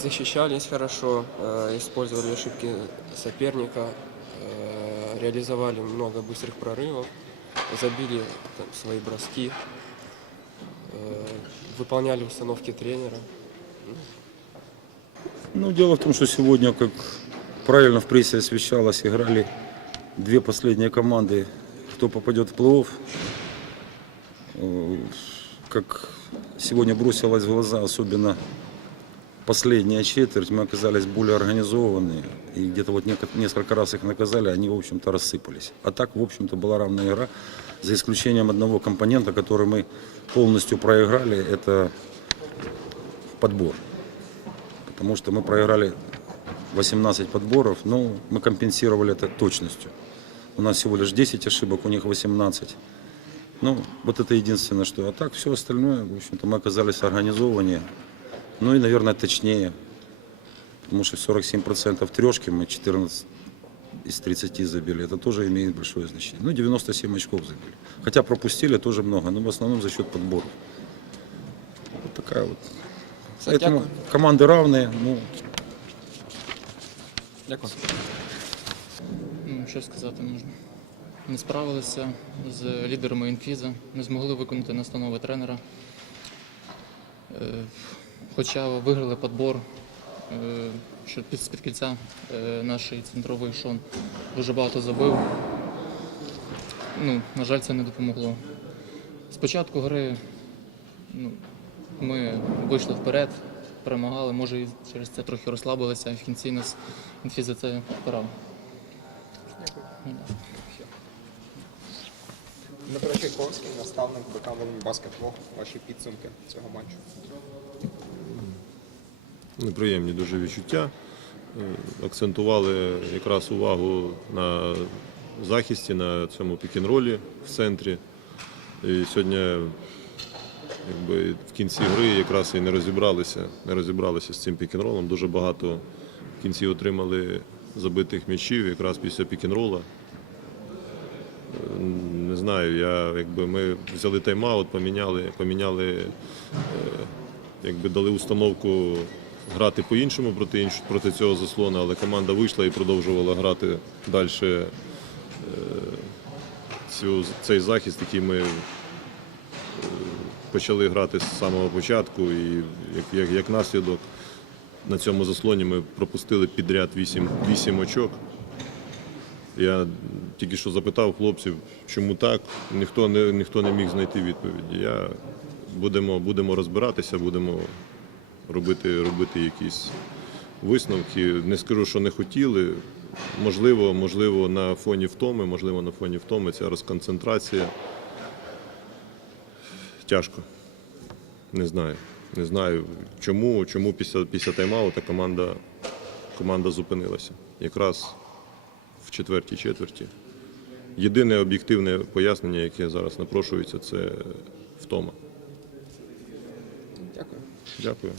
защищались хорошо, э, использовали ошибки соперника, э, реализовали много быстрых прорывов, забили там, свои броски, э, выполняли установки тренера. Ну, дело в том, что сегодня, как правильно в прессе освещалось, играли две последние команды, кто попадет в плей-офф. Как сегодня бросилось в глаза, особенно последняя четверть, мы оказались более организованные. И где-то вот несколько раз их наказали, они, в общем-то, рассыпались. А так, в общем-то, была равная игра, за исключением одного компонента, который мы полностью проиграли, это подбор потому что мы проиграли 18 подборов, но мы компенсировали это точностью. У нас всего лишь 10 ошибок, у них 18. Ну, вот это единственное, что. А так все остальное, в общем-то, мы оказались организованнее. Ну и, наверное, точнее. Потому что 47% трешки мы 14 из 30 забили. Это тоже имеет большое значение. Ну, 97 очков забили. Хотя пропустили тоже много, но в основном за счет подборов. Вот такая вот. Все, Поэтому дякую. команды равные. Ну, Дякую. Ну, що сказати можна. Не справилися з лідерами інфіза, не змогли виконати настанови тренера. Е, Хоча виграли подбор, е, що під кільця е, наш центровий шон дуже багато забив. Ну, на жаль, це не допомогло. Спочатку гри ну, ми вийшли вперед, перемагали, може і через це трохи розслабилися, а в кінці нас інфіз за це покарав. Дмитро Чайковський, наставник БК Баскетбол. Ваші підсумки цього матчу. Неприємні дуже відчуття. Е, Акцентували якраз увагу на захисті, на цьому пікінролі в центрі. І сьогодні якби, в кінці гри якраз і не розібралися, не розібралися з цим пікінролом. Дуже багато в кінці отримали забитих м'ячів якраз після пікінрола. Е, Не знаю, я, якби ми взяли тайм-аут, поміняли, поміняли е, якби дали установку грати по-іншому проти, проти цього заслона, але команда вийшла і продовжувала грати далі е, цю, цей захист, який ми е, почали грати з самого початку. І як, як, як наслідок на цьому заслоні ми пропустили підряд 8, 8 очок. Я тільки що запитав хлопців, чому так. Ніхто не, ніхто не міг знайти відповіді. Я, будемо, будемо розбиратися, будемо робити, робити якісь висновки. Не скажу, що не хотіли. Можливо, можливо, на фоні втоми, можливо, на фоні втоми ця розконцентрація. Тяжко. Не знаю. Не знаю, чому, чому після, після тайм-аута команда, команда зупинилася. Якраз в четвертій четверті. Єдине об'єктивне пояснення, яке зараз напрошується, це втома. Дякую. Дякую.